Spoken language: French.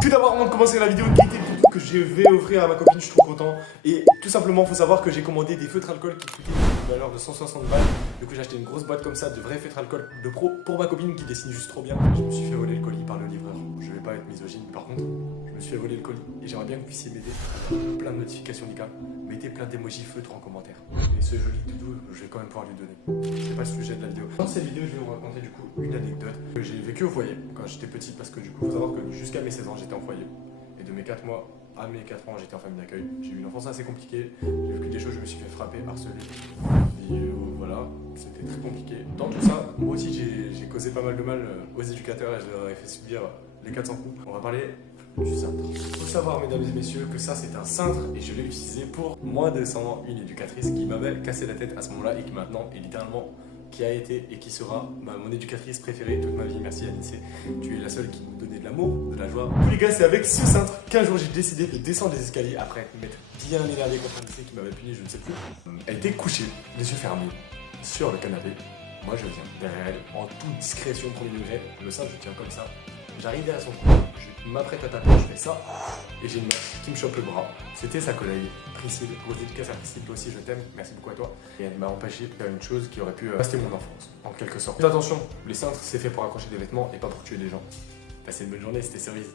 Tout d'abord, avant de commencer la vidéo, qui était le couteau que je vais offrir à ma copine, je suis trop content. Et tout simplement, faut savoir que j'ai commandé des feutres alcool qui coûtaient une valeur de 160 balles. Du coup, j'ai acheté une grosse boîte comme ça de vrais feutres alcool de pro pour ma copine qui dessine juste trop bien. Je me suis fait voler le colis par le livreur. Je vais pas être misogyne, par contre, je me suis fait voler le colis et j'aimerais bien que vous puissiez m'aider. Plein de notifications Nika. Mettez plein d'émojis feutres en commentaire. Et ce joli doudou, je vais quand même pouvoir lui donner. C'est pas le sujet de la vidéo. Dans cette vidéo, je vais vous raconter du coup une anecdote que j'ai vécue au foyer quand j'étais petit, parce que du coup, faut savoir que jusqu'à mes 16 ans, j'étais en foyer. Et de mes 4 mois à mes 4 ans, j'étais en famille d'accueil. J'ai eu une enfance assez compliquée. J'ai vécu des choses, je me suis fait frapper, harceler. Et voilà, c'était très compliqué. Dans tout ça, moi aussi, j'ai causé pas mal de mal aux éducateurs et je leur ai fait subir les 400 coups. On va parler du cintre. Il faut savoir, mesdames et messieurs, que ça c'est un cintre et je l'ai utilisé pour moi descendant une éducatrice qui m'avait cassé la tête à ce moment-là et qui maintenant est littéralement, qui a été et qui sera mon éducatrice préférée toute ma vie. Merci Anissé, tu es la seule qui nous donnait de l'amour, de la joie. Tous les gars, c'est avec ce cintre qu'un jour j'ai décidé de descendre les escaliers après m'être bien énervé contre Anissé qui m'avait puni, je ne sais plus. Elle était couchée, les yeux fermés, sur le canapé. Moi je viens derrière elle, en toute discrétion, premier degré, le cintre je tiens comme ça. J'arrive derrière son cou, je m'apprête à taper, je fais ça, et j'ai une meuf qui me chope le bras. C'était sa collègue, Priscille. Grosse dédicace à Priscille, toi aussi je t'aime, merci beaucoup à toi. Et elle m'a empêché de faire une chose qui aurait pu rester mon enfance, en quelque sorte. Faites attention, les cintres c'est fait pour accrocher des vêtements et pas pour tuer des gens. Passez une bonne journée, c'était Cerise.